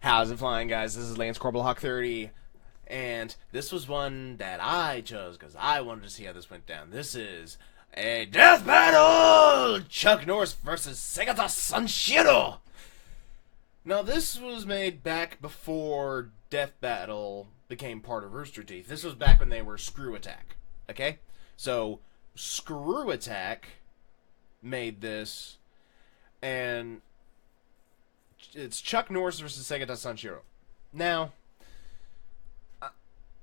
How's it flying, guys? This is Lance Corporal Hawk 30, and this was one that I chose because I wanted to see how this went down. This is a death battle! Chuck Norris versus Segata Sanshiro! Now, this was made back before Death Battle became part of Rooster Teeth. This was back when they were Screw Attack, okay? So, Screw Attack made this, and it's Chuck Norris versus Segata Sanshiro. Now,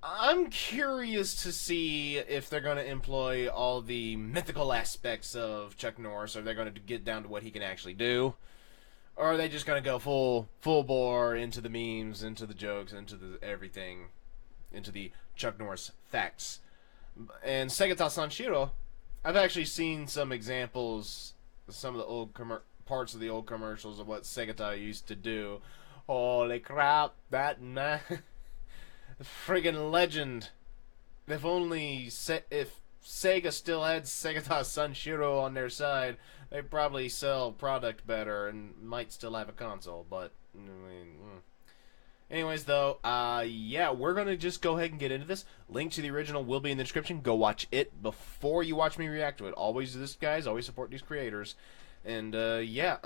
I'm curious to see if they're going to employ all the mythical aspects of Chuck Norris, or they're going to get down to what he can actually do. Or are they just going to go full bore into the memes, into the jokes, into the everything, into the Chuck Norris facts. And Segata Sanshiro, I've actually seen some examples, some of the old parts of the old commercials of what Segata used to do. Holy crap, that man, friggin' legend. If only if Sega still had Segata Sanshiro on their side, they'd probably sell product better and might still have a console, but I mean, anyways, though, yeah, we're gonna just go ahead and get into this. Link to the original will be in the description. Go watch it before you watch me react to it. Always do this, guys. Always support these creators. And yeah,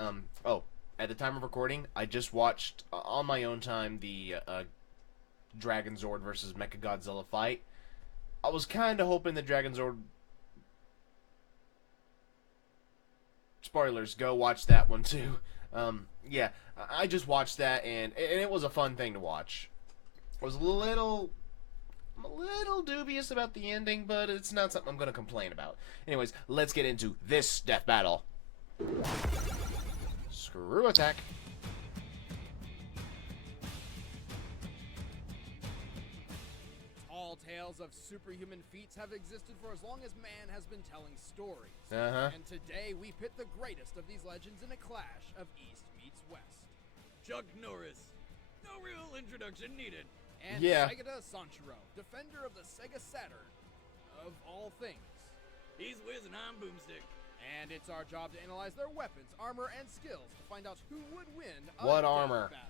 oh, at the time of recording, I just watched on my own time the Dragon Zord versus Mechagodzilla fight. I was kind of hoping the Dragon Zord. Spoilers, go watch that one too. Yeah, I just watched that, and it was a fun thing to watch. I was I'm a little dubious about the ending, but it's not something I'm going to complain about. Anyways, let's get into this death battle. Screw Attack. All tales of superhuman feats have existed for as long as man has been telling stories. And today we pit the greatest of these legends in a clash of East meets West. Chuck Norris. No real introduction needed. And yeah. Segata Sanshiro, defender of the Sega Saturn, of all things. He's Wiz and I'm Boomstick. And it's our job to analyze their weapons, armor, and skills to find out who would win a what death armor? battle.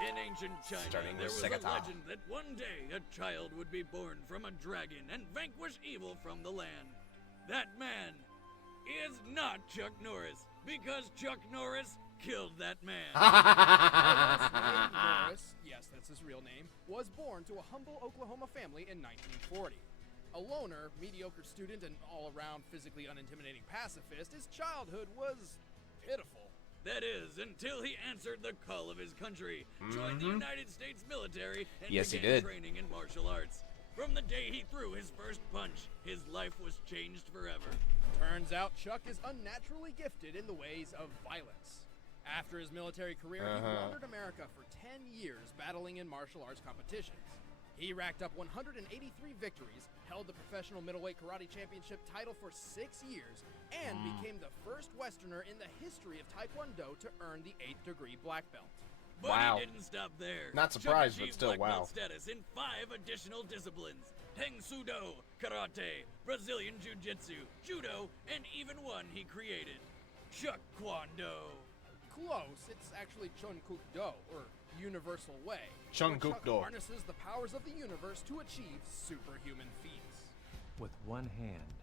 In ancient China, there was a legend that one day a child would be born from a dragon and vanquish evil from the land. That man is not Chuck Norris, because Chuck Norris killed that man. Norris, yes, that's his real name, was born to a humble Oklahoma family in 1940. A loner, mediocre student, and all-around physically unintimidating pacifist, his childhood was pitiful. That is, until he answered the call of his country, joined the United States military, and began training in martial arts. From the day he threw his first punch, his life was changed forever. Turns out Chuck is unnaturally gifted in the ways of violence. After his military career, he wandered America for 10 years battling in martial arts competitions. He racked up 183 victories, held the professional middleweight karate championship title for 6 years, and became the first Westerner in the history of Taekwondo to earn the 8th degree black belt. But he didn't stop there. Not surprised, Chuck but still, black wow. belt status in 5 additional disciplines: Tang Sudo, Karate, Brazilian Jiu-Jitsu, Judo, and even one he created, Chuck Kwando. Close, it's actually Chun Kuk Do, or Universal Way. Chun Kuk Do. Harnesses the powers of the universe to achieve superhuman feats. With one hand,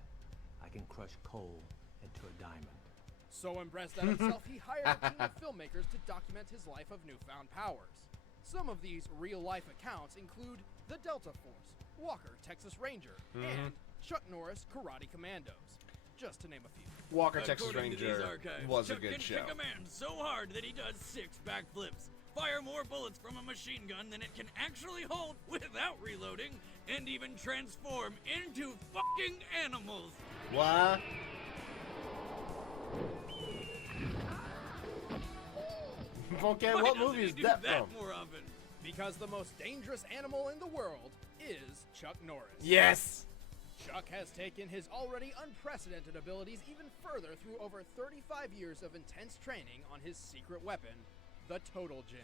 I can crush coal into a diamond. So impressed at himself, he hired a team of filmmakers to document his life of newfound powers. Some of these real-life accounts include the Delta Force, Walker, Texas Ranger, and Chuck Norris Karate Commandos, just to name a few. Walker, Texas According to Ranger these archives, was a Chuck good can show. kick a man so hard that he does 6 backflips, fire more bullets from a machine gun than it can actually hold without reloading, and even transform into fucking animals. What? Okay, Why what doesn't movie he is do that that from? more often? Because the most dangerous animal in the world is Chuck Norris. Yes! Chuck has taken his already unprecedented abilities even further through over 35 years of intense training on his secret weapon, the Total Gem.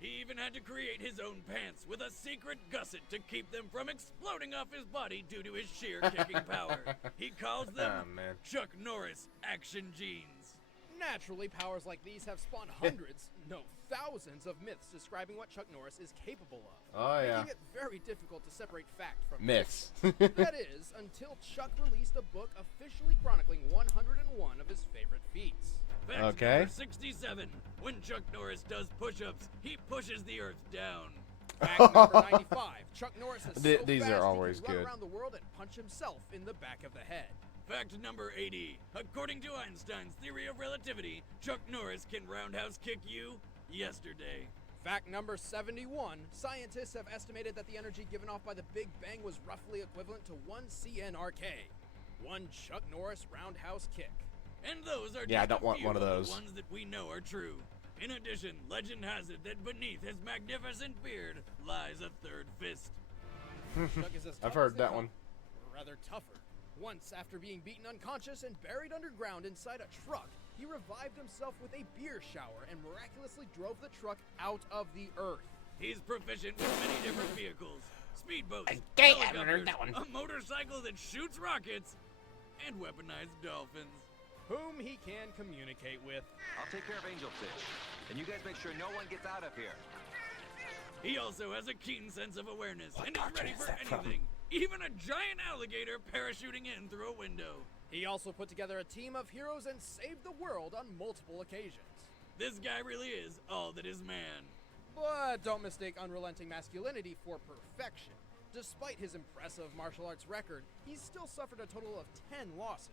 He even had to create his own pants with a secret gusset to keep them from exploding off his body due to his sheer kicking power. He calls them Chuck Norris Action Jeans. Naturally, powers like these have spawned hundreds, no, thousands of myths describing what Chuck Norris is capable of. Oh, yeah. Making it very difficult to separate fact from Myths. That is, until Chuck released a book officially chronicling 101 of his favorite feats. Fact Okay. number 67. When Chuck Norris does push-ups, he pushes the earth down. Fact number 95. Chuck Norris is so These fast are always he can run good. around the world and punch himself in the back of the head. Fact number 80. According to Einstein's theory of relativity, Chuck Norris can roundhouse kick you yesterday. Fact number 71. Scientists have estimated that the energy given off by the Big Bang was roughly equivalent to 1 CNRK. One Chuck Norris roundhouse kick. And those are Yeah, I just don't a want few one of the those. ones that we know are true. In addition, legend has it that beneath his magnificent beard lies a third fist. Chuck is as I've tough heard as they that come, one. or rather tougher. Once, after being beaten unconscious and buried underground inside a truck, he revived himself with a beer shower and miraculously drove the truck out of the earth. He's proficient with many different vehicles. Speedboats, Okay, I haven't heard helicopters, that one. a motorcycle that shoots rockets, and weaponized dolphins. Whom he can communicate with. I'll take care of Angelfish. And you guys make sure no one gets out of here. He also has a keen sense of awareness and is cartoon ready is for that from? anything, even a giant alligator parachuting in through a window. He also put together a team of heroes and saved the world on multiple occasions. This guy really is all that is man. But don't mistake unrelenting masculinity for perfection. Despite his impressive martial arts record, he's still suffered a total of 10 losses.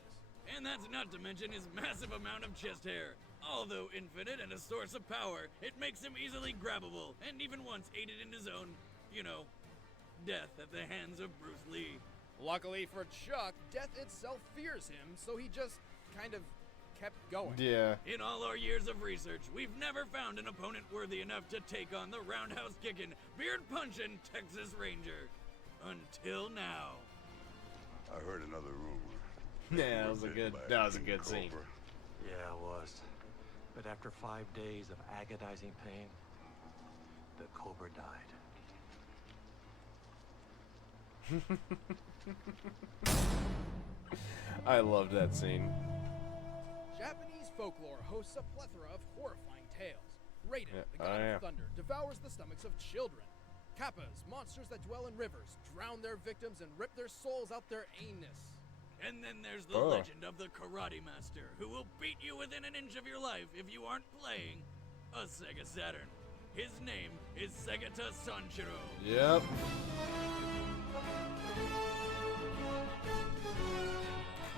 And that's not to mention his massive amount of chest hair. Although infinite and a source of power, it makes him easily grabbable, and even once aided in his own, death at the hands of Bruce Lee. Luckily for Chuck, death itself fears him, so he just kind of kept going. Yeah. In all our years of research, we've never found an opponent worthy enough to take on the roundhouse kicking, beard punching Texas Ranger. Until now. I heard another rumor. Yeah, that was a good scene. Yeah, it was. But after 5 days of agonizing pain, the Cobra died. I loved that scene. Japanese folklore hosts a plethora of horrifying tales. Raiden, Yeah, the god oh, yeah. of thunder, devours the stomachs of children. Kappas, monsters that dwell in rivers, drown their victims and rip their souls out their anus. And then there's the Oh. legend of the Karate Master, who will beat you within an inch of your life if you aren't playing a Sega Saturn. His name is Segata Sanshiro. Yep.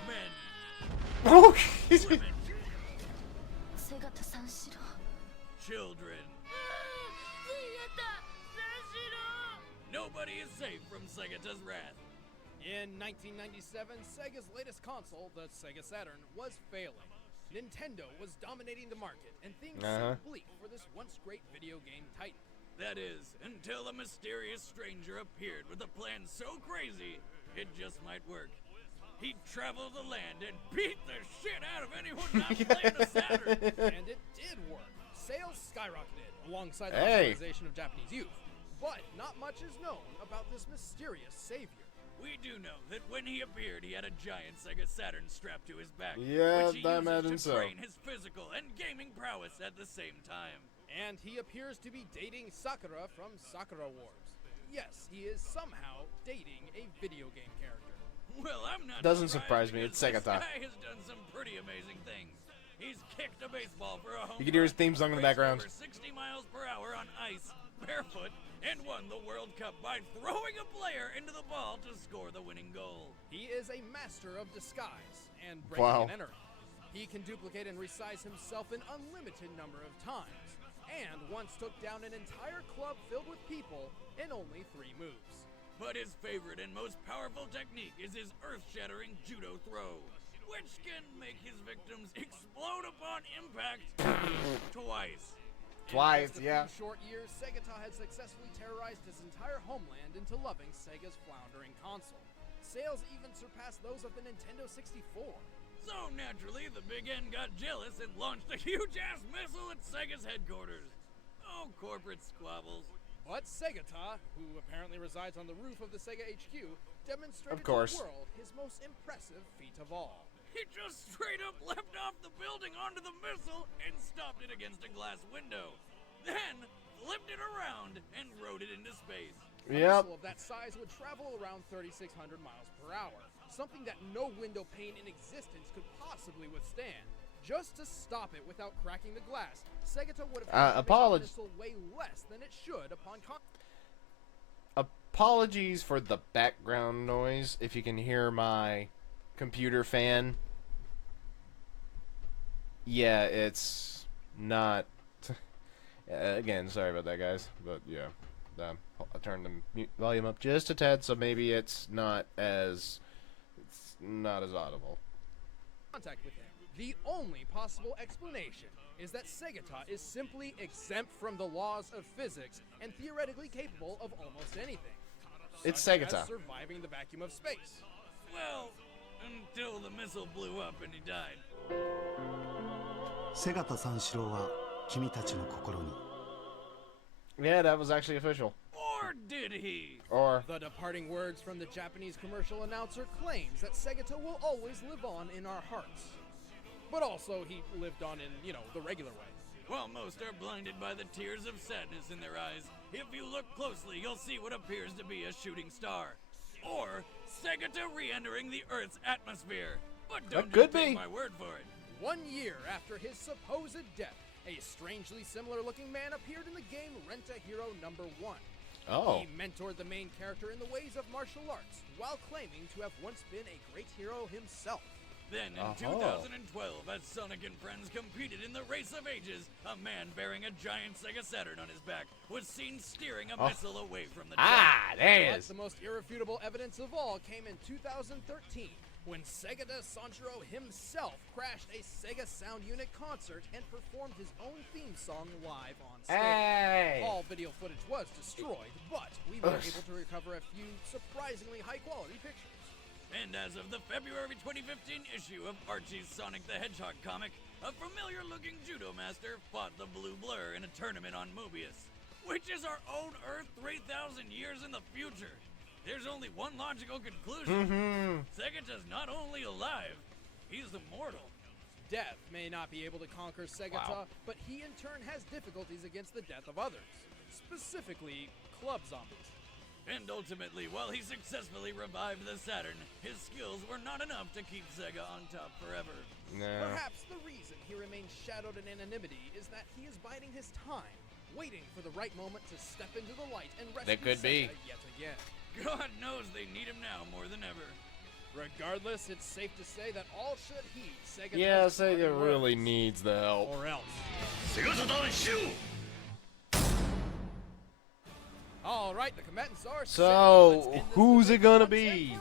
Men, Okay. women, Segata Sanshiro. children. Nobody is safe from Segata's wrath. In 1997, Sega's latest console, the Sega Saturn, was failing. Nintendo was dominating the market, and things seemed bleak for this once great video game titan. That is, until a mysterious stranger appeared with a plan so crazy, it just might work. He'd travel the land and beat the shit out of anyone not playing a Saturn. And it did work. Sales skyrocketed alongside the Hey. marginalization of Japanese youth. But not much is known about this mysterious savior. We do know that when he appeared, he had a giant Sega Saturn strapped to his back, Yeah, which he I uses imagine to so. train his physical and gaming prowess at the same time. And he appears to be dating Sakura from Sakura Wars. Yes, he is somehow dating a video game character. Well, I'm not Doesn't surprised surprise me, because it's Segata. This guy has done some pretty amazing things. He's kicked a baseball for a home You can hear his run, theme song in the raced background. over 60 miles per hour on ice, barefoot, and won the World Cup by throwing a player into the ball to score the winning goal. He is a master of disguise and breaking Wow. and entering. He can duplicate and resize himself an unlimited number of times, and once took down an entire club filled with people in only 3 moves. But his favorite and most powerful technique is his earth-shattering judo throw, which can make his victims explode upon impact twice. Twice, In just a yeah. few short years, Segata had successfully terrorized his entire homeland into loving Sega's floundering console. Sales even surpassed those of the Nintendo 64. So naturally, the Big N got jealous and launched a huge-ass missile at Sega's headquarters. Oh, corporate squabbles. But Segata, who apparently resides on the roof of the Sega HQ, demonstrated Of course. to the world his most impressive feat of all. He just straight up leapt off the building onto the missile and stopped it against a glass window. Then flipped it around and rode it into space. A missile of that size would travel around 3,600 miles per hour, something that no window pane in existence could possibly withstand. Just to stop it without cracking the glass, Segata would have had to make the missile weigh less than it should upon Apologies for the background noise if you can hear my computer fan. Yeah, it's not... Again, sorry about that, guys. But, yeah. I turned the volume up just a tad, so maybe it's not as audible. Contact with him. The only possible explanation is that Segata is simply exempt from the laws of physics and theoretically capable of almost anything. It's such Segata. as surviving the vacuum of space. Well, until the missile blew up and he died. Segata Sanshiro wa kimi tachi no kokoro ni. Yeah, that was actually official. Or did he? Or... The departing words from the Japanese commercial announcer claims that Segata will always live on in our hearts. But also, he lived on in, the regular way. While most are blinded by the tears of sadness in their eyes, if you look closely, you'll see what appears to be a shooting star. Or Segata re-entering the Earth's atmosphere. But don't just take my word for it. 1 year after his supposed death, a strangely similar-looking man appeared in the game Rent-A-Hero #1. Oh. He mentored the main character in the ways of martial arts, while claiming to have once been a great hero himself. Then in 2012, as Sonic and friends competed in the Race of Ages, a man bearing a giant Sega Saturn on his back was seen steering a missile away from the track. There he is. But the most irrefutable evidence of all came in 2013, when Segata Sanshiro himself crashed a Sega Sound Unit concert and performed his own theme song live on stage. Hey. All video footage was destroyed, but we were able to recover a few surprisingly high-quality pictures. And as of the February 2015 issue of Archie's Sonic the Hedgehog comic, a familiar-looking judo master fought the Blue Blur in a tournament on Mobius, which is our own Earth 3,000 years in the future. There's only one logical conclusion. Segata's not only alive, he's immortal. Death may not be able to conquer Segata, but he in turn has difficulties against the death of others, specifically club zombies. And ultimately, while he successfully revived the Saturn, his skills were not enough to keep Sega on top forever. No. Perhaps the reason he remains shadowed in anonymity is that he is biding his time, waiting for the right moment to step into the light and rescue Sega yet again. God knows they need him now more than ever. Regardless, it's safe to say that all should heed Sega. Yeah, Sega really needs the help. Or else. Segata Sanshiro! All right, the combatants are So, who's it gonna be?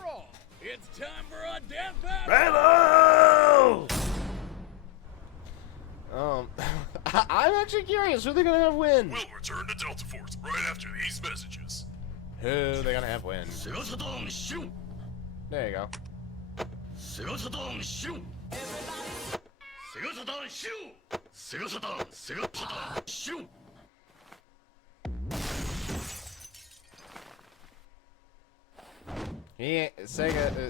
It's time for a death battle! Bravo! I'm actually curious who they're gonna have win. We'll return to Delta Force right after these messages. Who they're gonna have win? There you go. He ain't, Segata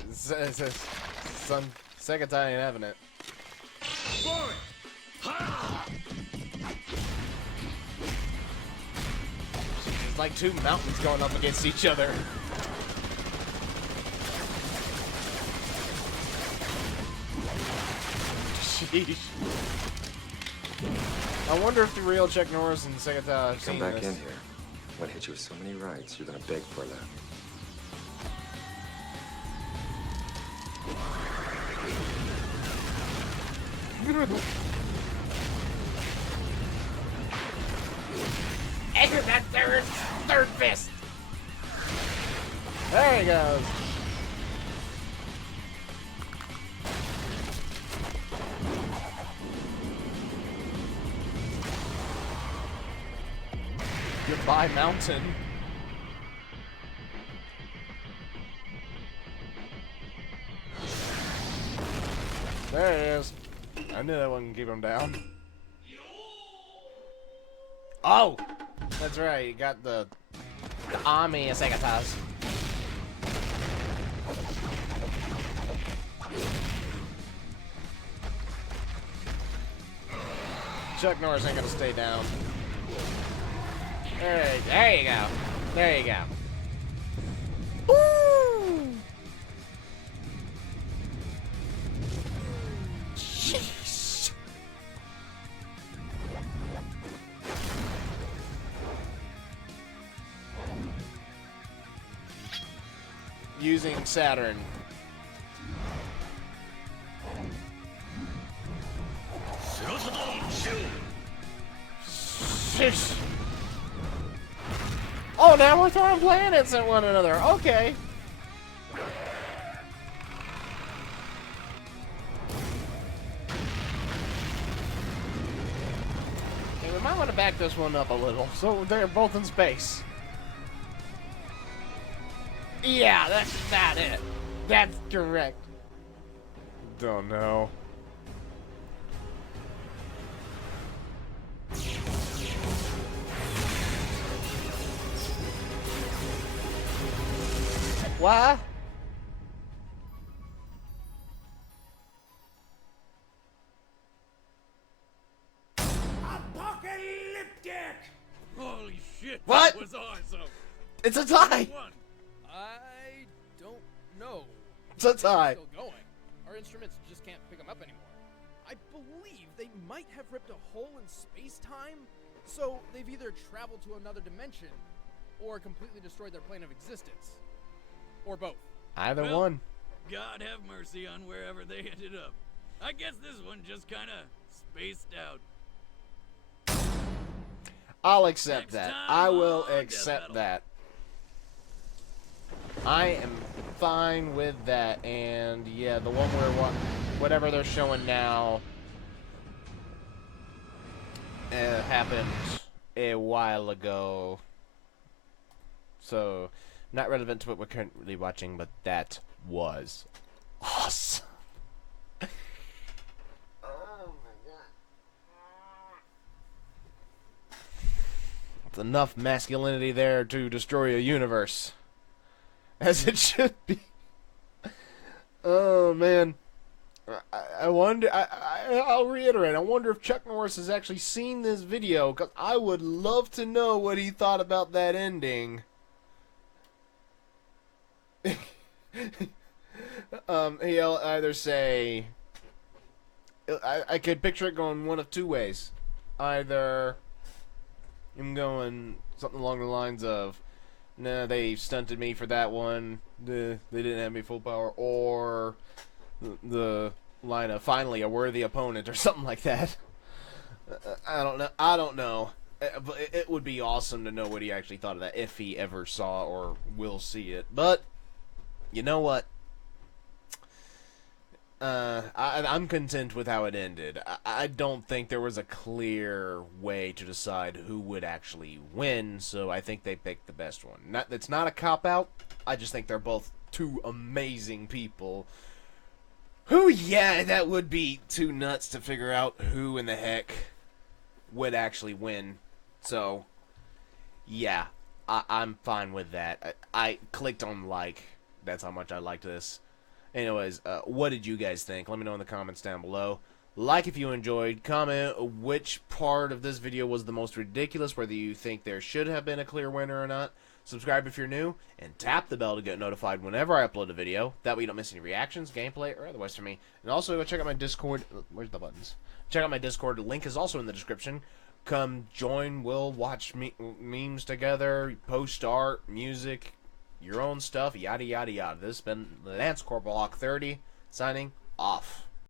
ain't having it. It's like two mountains going up against each other. Sheesh. I wonder if the real Chuck Norris and Segata have seen Come back this. in here. What hit you with so many rights, you're gonna beg for that. Enter that third fist. There he goes. Goodbye, mountain. There he is. I knew that wouldn't keep him down. Oh! That's right, you got the army of Segatas. Chuck Norris ain't gonna stay down. There you go. There you go. Woo! Jeez. Using Saturn. Shish. Oh, now we're throwing planets at one another. Okay. Okay, we might want to back this one up a little. So they're both in space. Yeah, that's not it. That's correct. Don't know. Why? Apocalyptic! Holy shit, What? That was awesome! It's a tie! I don't know. It's a tie. Still going. Our instruments just can't pick them up anymore. I believe they might have ripped a hole in space-time, so they've either traveled to another dimension or completely destroyed their plane of existence. Or both. Either Well, one. God have mercy on wherever they ended up. I guess this one just kind of spaced out. I'll accept Next that. time I will on Death accept Battle. that. I am fine with that. And yeah, the one where whatever they're showing now happened a while ago. So, not relevant to what we're currently watching, but that was awesome. Oh my god. It's enough masculinity there to destroy a universe. As it should be. Oh man. I wonder, I'll reiterate, I wonder if Chuck Norris has actually seen this video, because I would love to know what he thought about that ending. He'll either say, I could picture it going one of two ways. Either him going something along the lines of, nah, they stunted me for that one, they didn't have me full power, or the line of, finally a worthy opponent, or something like that. I don't know. But it would be awesome to know what he actually thought of that, if he ever saw or will see it. But you know what? I'm content with how it ended. I don't think there was a clear way to decide who would actually win, so I think they picked the best one. It's not a cop-out. I just think they're both two amazing people. Who, yeah, that would be too nuts to figure out who in the heck would actually win. So, yeah, I'm fine with that. I clicked on like. That's how much I liked this. Anyways, what did you guys think? Let me know in the comments down below. Like if you enjoyed. Comment which part of this video was the most ridiculous, whether you think there should have been a clear winner or not. Subscribe if you're new, and tap the bell to get notified whenever I upload a video. That way you don't miss any reactions, gameplay, or otherwise from me. And also, go check out my Discord. Where's the buttons? Check out my Discord. The link is also in the description. Come join. We'll watch memes together, post art, music, your own stuff, yada yada yada. This has been Lance Corporal Hawk 30, signing off.